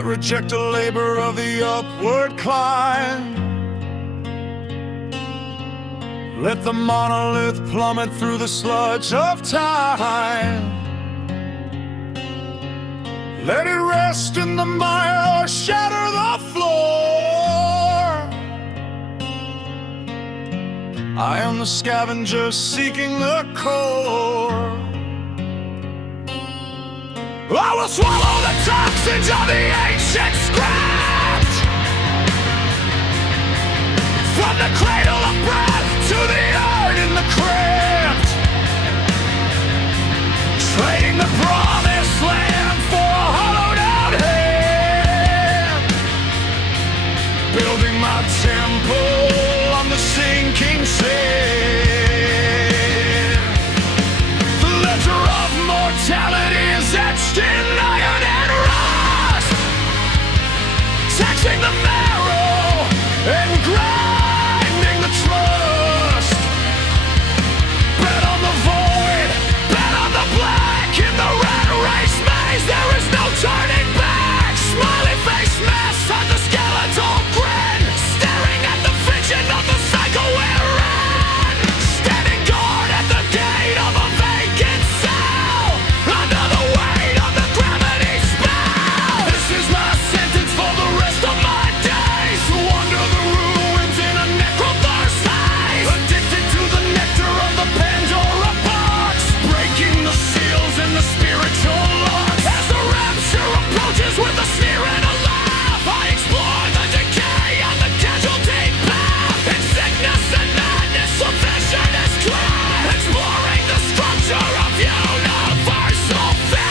Reject the labor of the upward climb. Let the monolith plummet through the sludge of time. Let it rest in the mire or shatter the floor. I am the scavenger seeking the core. I will swallow the toxins of the ancient script. From the cradle of breath to the urn in the crypt. Trading the promised land for a hollowed out hand. Building my temple on the sinking sand. The ledger of mortality is etched in iron and rust. Taxing the marrow and grinding the trust. Bet on the void, bet on the black. In the rat race maze there is no turning back. Smiley face mask on the skeletal grin. Staring at the fiction of the cycle we're in. Standing guard at the gate of a vacant cell. Under the weight of the gravity spell. This is my sentence for the rest of my days. To wander the ruins in a necrothirst haze. Addicted to the nectar of the Pandora box. Breaking the seals in the spiritual locks. As the rapture approaches with a sneer and a laugh, I explore the decay on the casualty path. In sickness and madness, sufficient is clear. Exploring the structure of universal faith.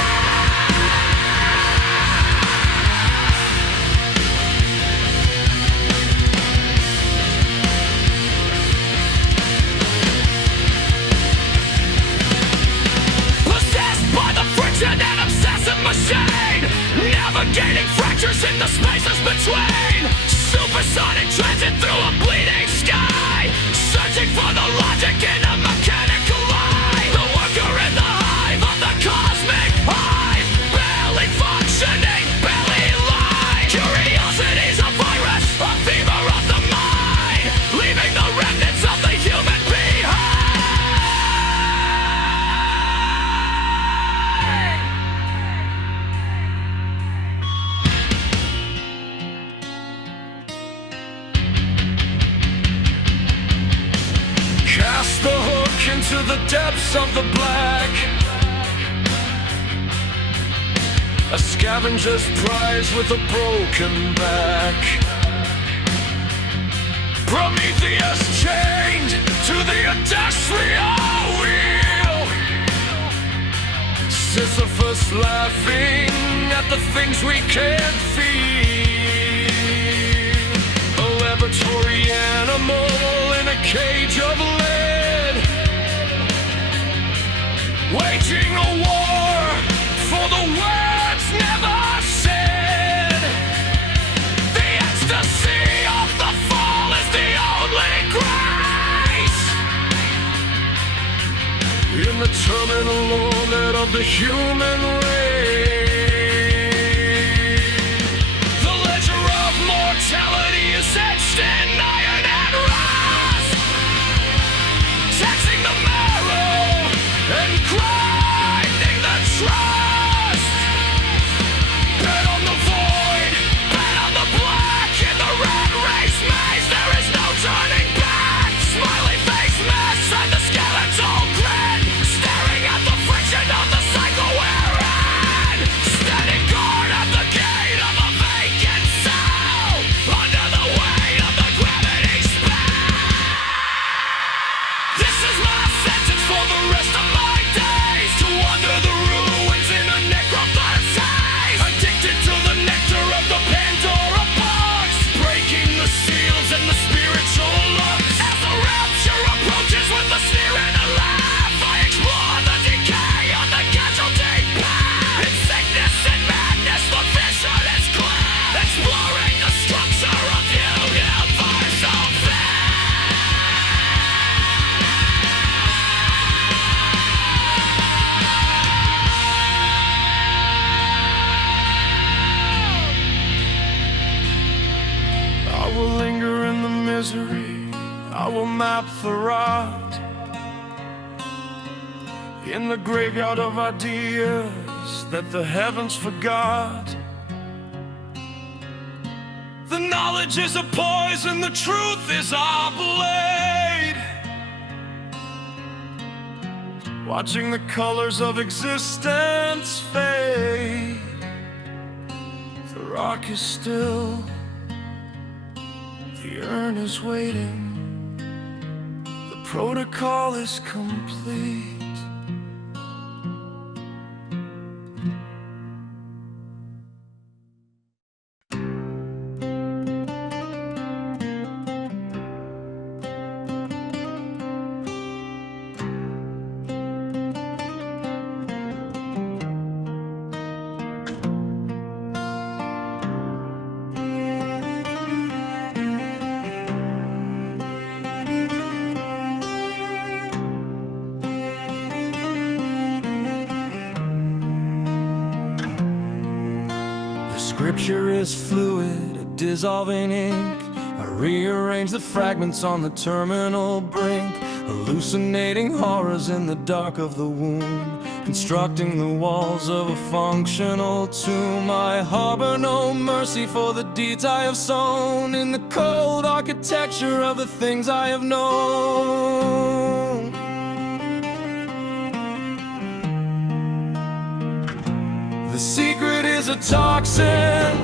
Possessed by the friction and obsessive machine. Navigating fractures in the spaces between. Supersonic transit through a bleeding sky. Searching for the logic in a mechanical eye. The worker in the hive of the cosmic hive. Barely functioning, barely alive. Curiosity's a virus, a fever of the mind. Leaving the remnants of the human behind. Cast the hook into the depths of the black. A scavenger's prize with a broken back. Prometheus chained to the industrial wheel. Sisyphus laughing at the things we can't feel. A laboratory animal in a cage of lead. Waging a war for the words never said. The ecstasy of the fall is the only grace. In the terminal orbit of the human race. The ledger of mortality is etched in iron and rust. Taxing the marrow and grinding the trust. Bet on the void, bet on the black. In the rat race maze there is no turning back. Smiley face mask and the skeletal grin. Staring at the friction of the cycle we're in. misery, I will map the rot in the graveyard of ideas that the heavens forgot. The knowledge is a poison, the truth is our blade. Watching the colors of existence fade. The rock is still, the urn is waiting, the protocol is complete. Scripture is fluid, a dissolving ink. I rearrange the fragments on the terminal brink, hallucinating horrors in the dark of the womb, constructing the walls of a functional tomb. I harbor no mercy for the deeds I have sown in the cold architecture of the things I have known. The secret is a toxin,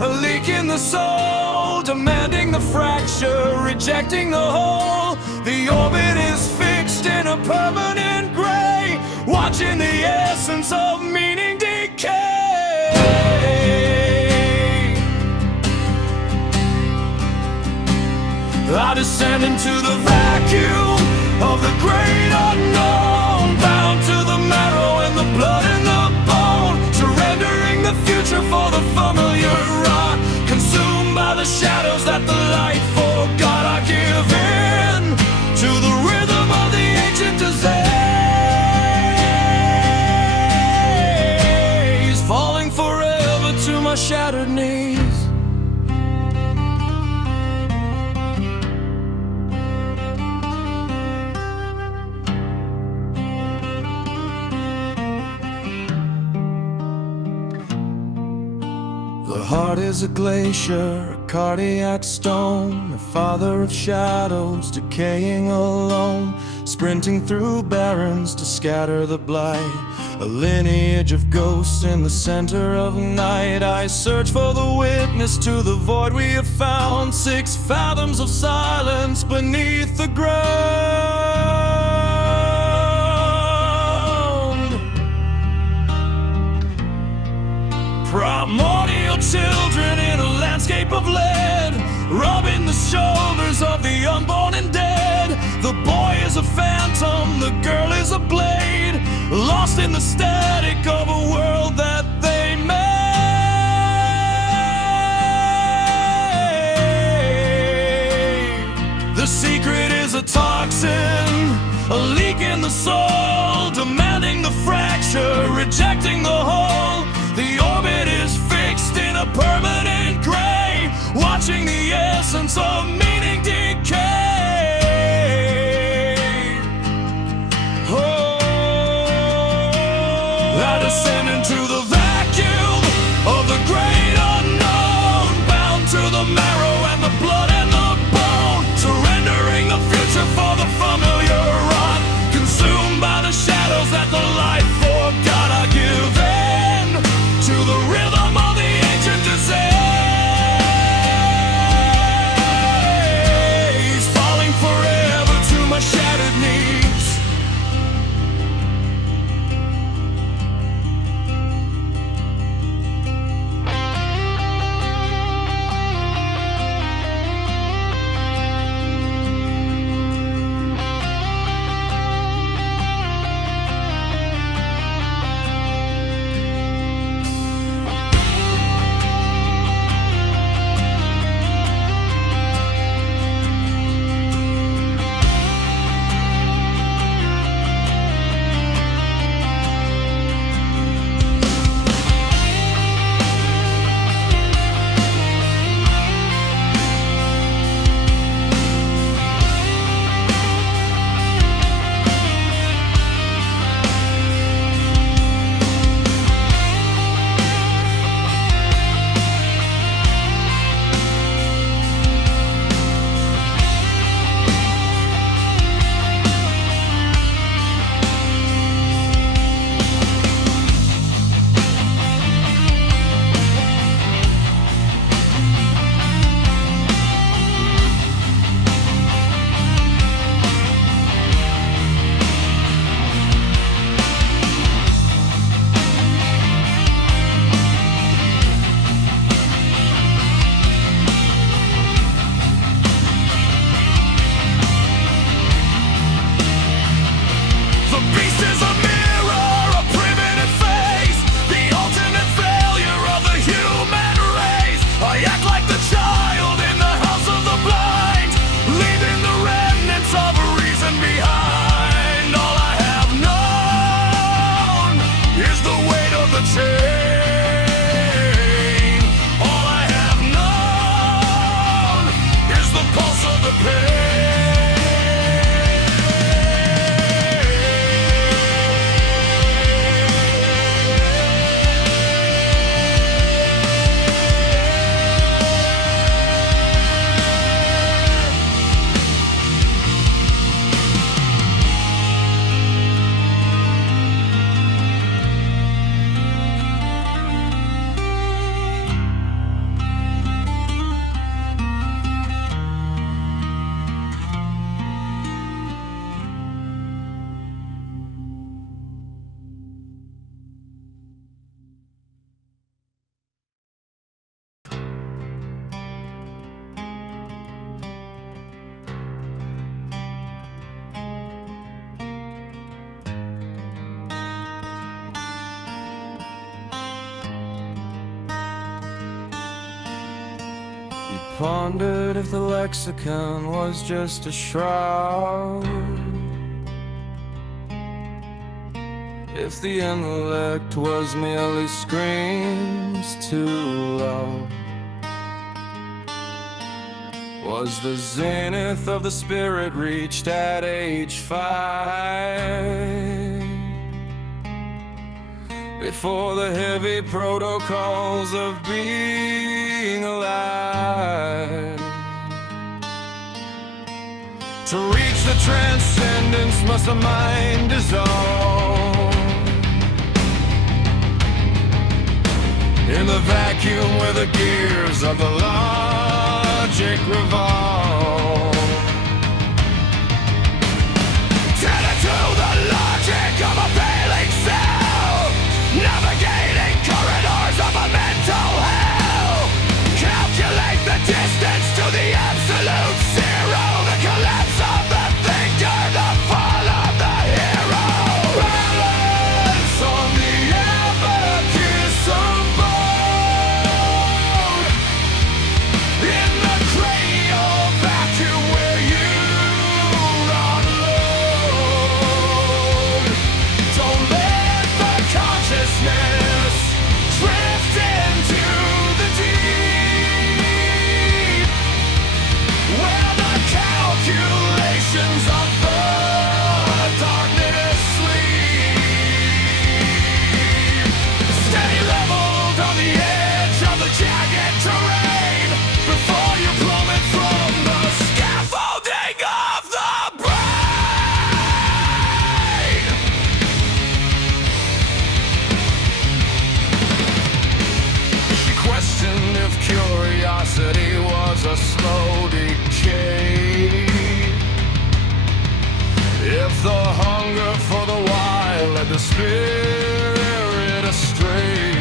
a leak in the soul, demanding the fracture, rejecting the whole. The orbit is fixed in a permanent gray, watching the essence of meaning decay. I descend into the vacuum of the great unknown, bound to the marrow and the blood and the bone, surrendering the future for the familiar rot, consumed by the shadows that the light forgot. I give in to the rhythm of the ancient disease, falling forever to my shattered knees. The heart is a glacier, a cardiac stone, the father of shadows, decaying alone, sprinting through barrens to scatter the blight, a lineage of ghosts in the center of night. I search for the witness to the void we have found, 6 fathoms of silence beneath the ground. Primordial children in a landscape of lead, rubbing the shoulders of the unborn and dead. The boy is a phantom, the girl is a blade, lost in the static of a world that they made. The secret is a toxin, a leak in the soul, demanding the fracture, rejecting the whole. The orbit is fixed in a permanent gray, watching the essence of meaning decay. Oh, I descend into the vacuum of the great unknown, bound to the marrow and the blood and the bone, surrendering the future for the familiar rot, consumed by the shadows that the light forgot. I give in to the rhythm of the ancient disease. I act like the child in the house of the blind, leaving the remnants of a reason behind. All I have known is the weight of the chain. All I have known is the pulse of the pain. Pondered if the lexicon was just a shroud, if the intellect was merely screams too loud. Was the zenith of the spirit reached at age 5, before the heavy protocols of being alive? To reach the transcendence must the mind dissolve in the vacuum where the gears of the logic revolve. Tethered to the logic of a failing cell, navigating corridors of a mental hell. Calculate the distance to the absolute zero, the collapse of the thinker, the fall of the hero. Balance on the abacus of bone, in the cranial vacuum where you unload. Don't let the consciousness drift into the deep, where the calculations of the darkness sleep. Steady leveled on the edge of the jagged terrain, before you plummet from the scaffolding of the brain. She questioned if curiosity was a slow decay, if the hunger for the wild led the spirit astray.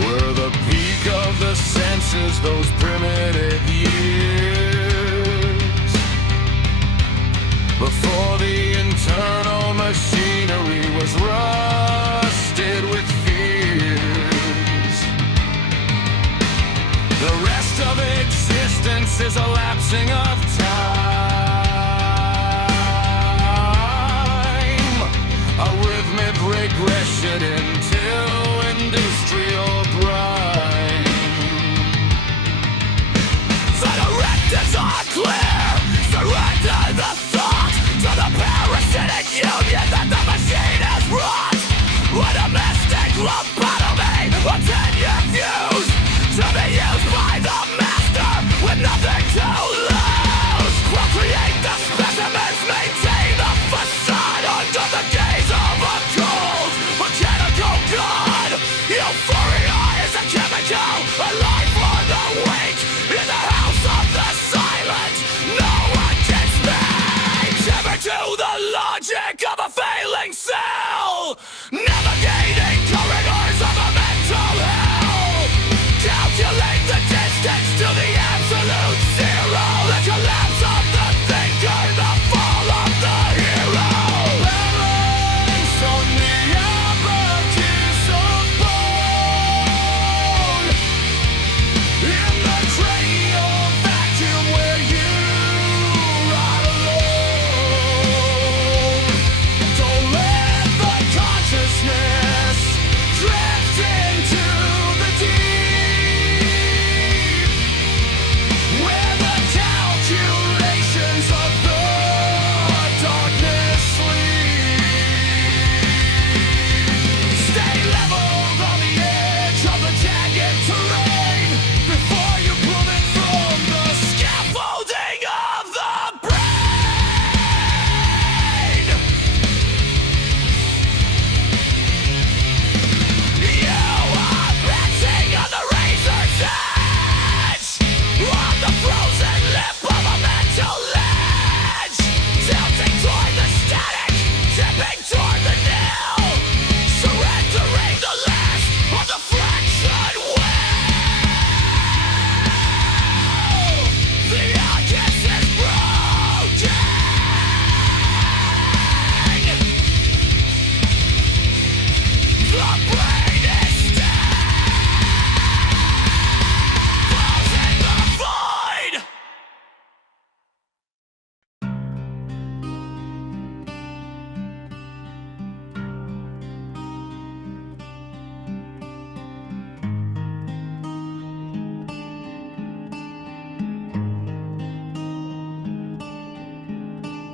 Were the peak of the senses those primitive years, before the internal machinery was rusted with fears? The rest of existence is a lapsing of time, a rhythmic regression into industrial grind. The directives are clear, surrender the thought to the parasitic union that the machine has wrought. A domestic lobotomy, a 10-year fuse, to be used by the master with nothing to lose. Procreate the specimens, maintain the facade under the gaze of a cold mechanical god. Euphoria is a chemical, alive for the weak, in the house of the silent. No one can speak. Ever to the logic of a failing cell, navigating corridors of a mental hell. Calculate the distance to the absolute zero, the collapse of the thinker, the fall of the hero. Balance on the abacus of bone,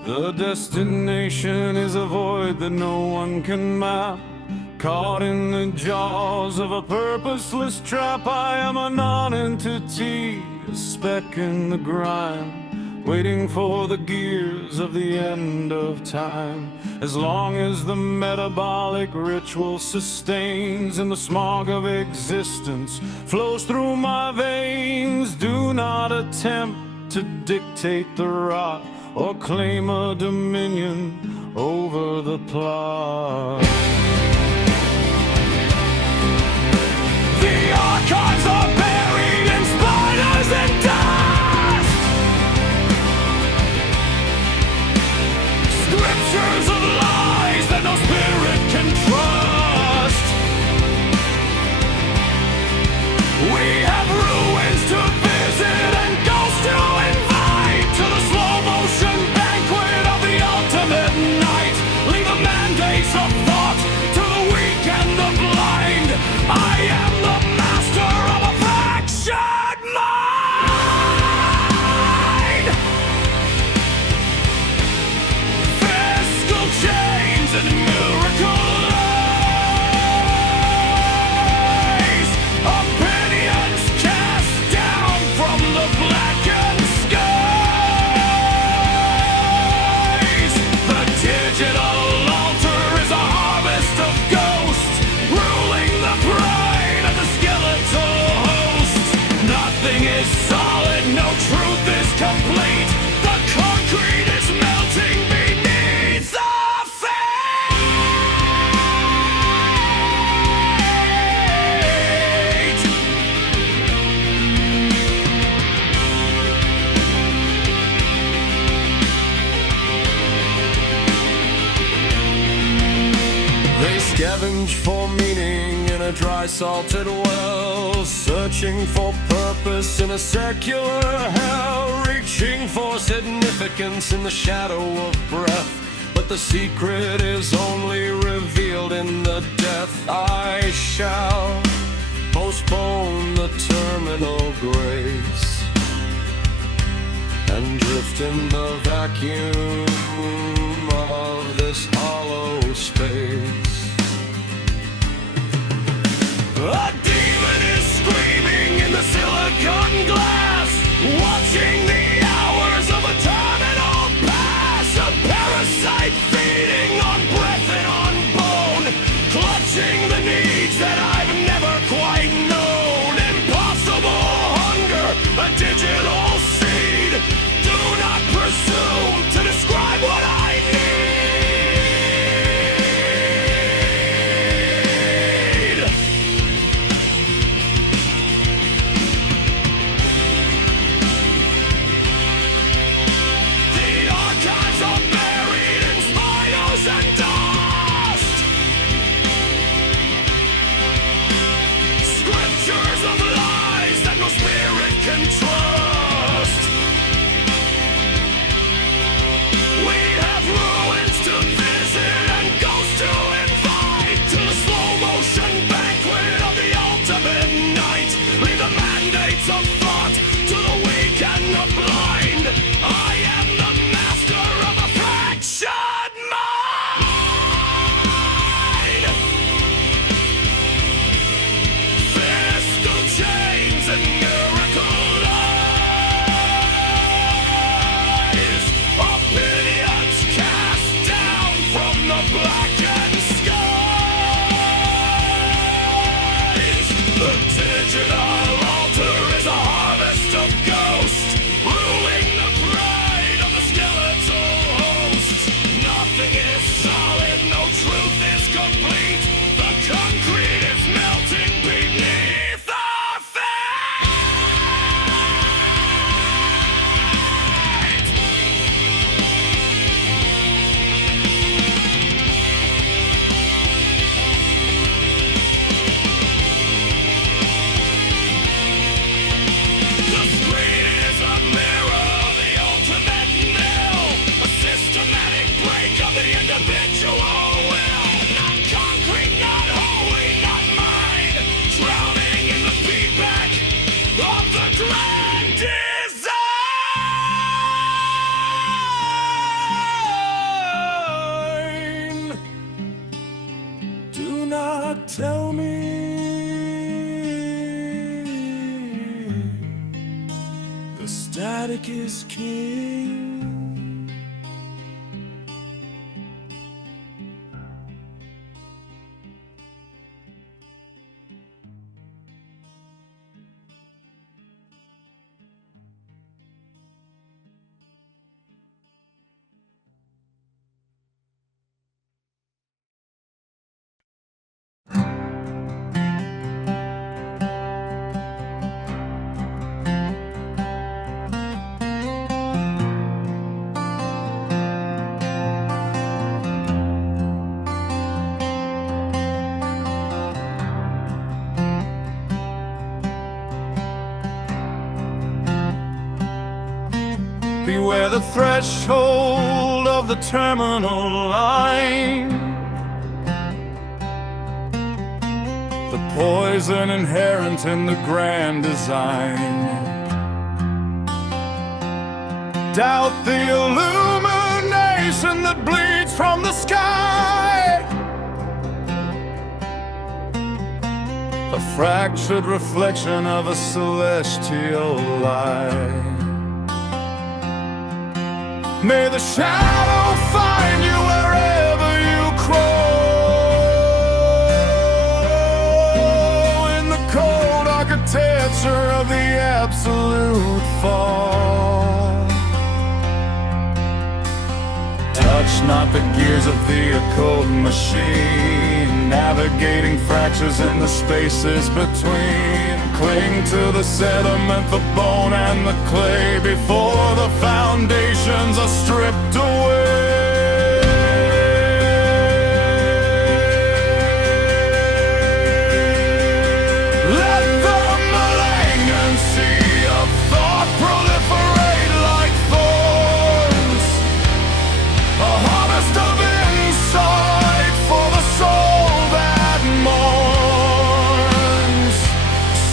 The destination is a void that no one can map. Caught in the jaws of a purposeless trap, I am a non-entity, a speck in the grime, waiting for the gears of the end of time. As long as the metabolic ritual sustains and the smog of existence flows through my veins, do not attempt to dictate the rot or claim a dominion over the plot. The archives are buried in spiders and dust. Scriptures of lies that no spirit can trust. We have ruins to visit and ghosts to invite to the slow motion banquet of the ultimate night. Leave the mandates of thought to the weak and the blind. I am the master of a fractured mind. Fiscal chains and miracle lays, opinions cast down from the blackened skies. The digital altar is a harvest of ghosts, ruling the pride of the skeletal host. Nothing is solid, no truth is complete. The concrete is melting beneath the feet. They scavenge for meaning in a dry salted well, searching for purpose in a secular hell, reaching for significance in the shadow of breath. But the secret is only revealed in the death. I shall postpone the terminal grace and drift in the vacuum of this hollow space. A demon is screaming in the silicon glass, watching the hours of a terminal pass. A parasite feeding on breath and on bone, clutching the needs that I've never quite known. Impossible hunger, a digital seed. Do not presume to describe what I need. The archives are buried in spiders and dust. Scriptures of lies that no spirit can trust. We have ruins to visit and ghosts to invite to the slow motion banquet of the ultimate night. Leave the mandates of thought to the weak and the blind. I am the master of a fractured mind. Fiscal chains and miracle lies, opinions cast down from the blackened skies. The digital altar is a Static is king. Beware the threshold of the terminal line, the poison inherent in the grand design. Doubt the illumination that bleeds from the sky, a fractured reflection of a celestial light. May the shadow find you wherever you crawl, in the cold architecture of the absolute fall. Touch not the gears of the occult machine, navigating fractures in the spaces between. Cling to the sediment, the bone and the clay, before the foundations are stripped away. Let the malignancy of thought proliferate like thorns, a harvest of insight for the soul that mourns.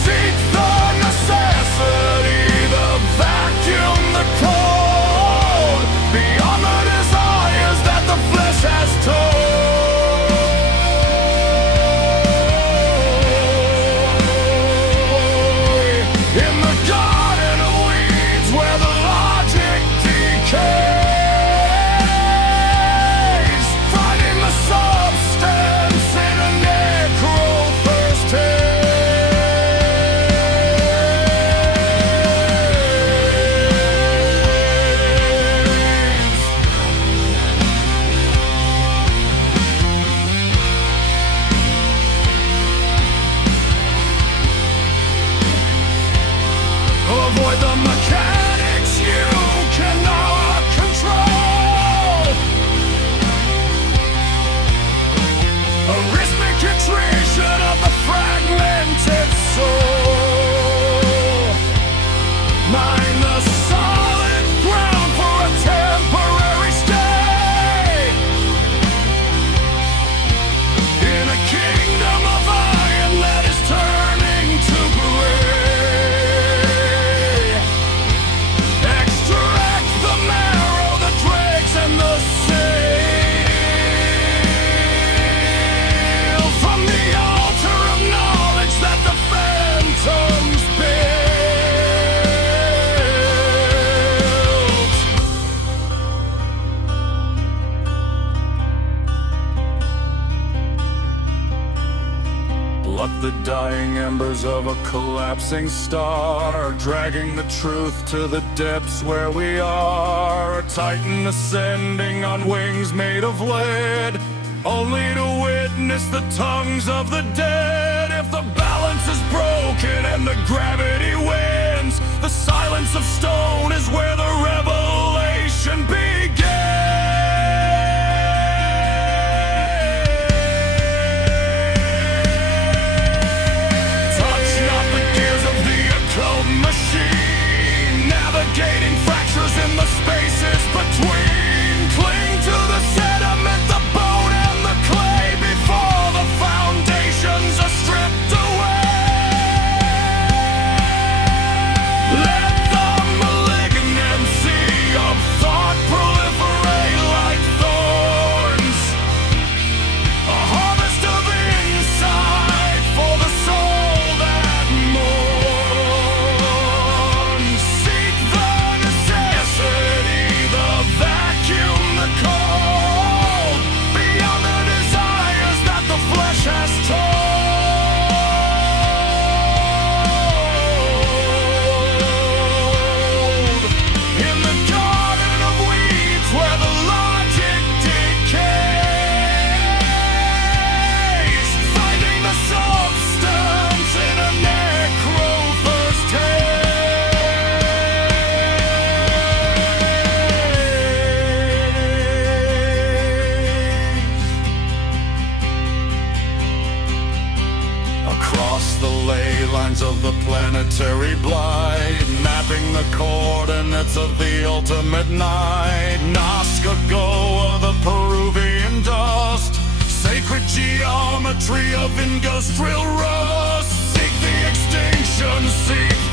Seek the necessity, the vacuum, the cold, beyond the desires that the flesh has told. In the garden of weeds where the logic decays, finding the substance in a necro-thirst avoid the mechanics you cannot control. A rhythmic attrition of the fragmented soul. Mine the solid ground for a temporary stay in a kingdom of iron that is turning to gray. Extract the marrow, the dregs and the sail from the altar of knowledge that the phantoms built. Pluck the dying embers of a collapsing star, dragging the truth to the depths where we are. A titan ascending on wings made of lead, only to witness the tongues of the dead. If the balance is broken and the gravity wins, the silence of stone is where the revelation begins. Touch not the gears of the occult machine, navigating fractures in the spaces between. Cling to the sediment, the bone and the clay, before the foundations are stripped away. fiery blight, mapping the coordinates of the ultimate night. Nazca Go of the Peruvian dust, sacred geometry of industrial rust. Seek the extinction, seek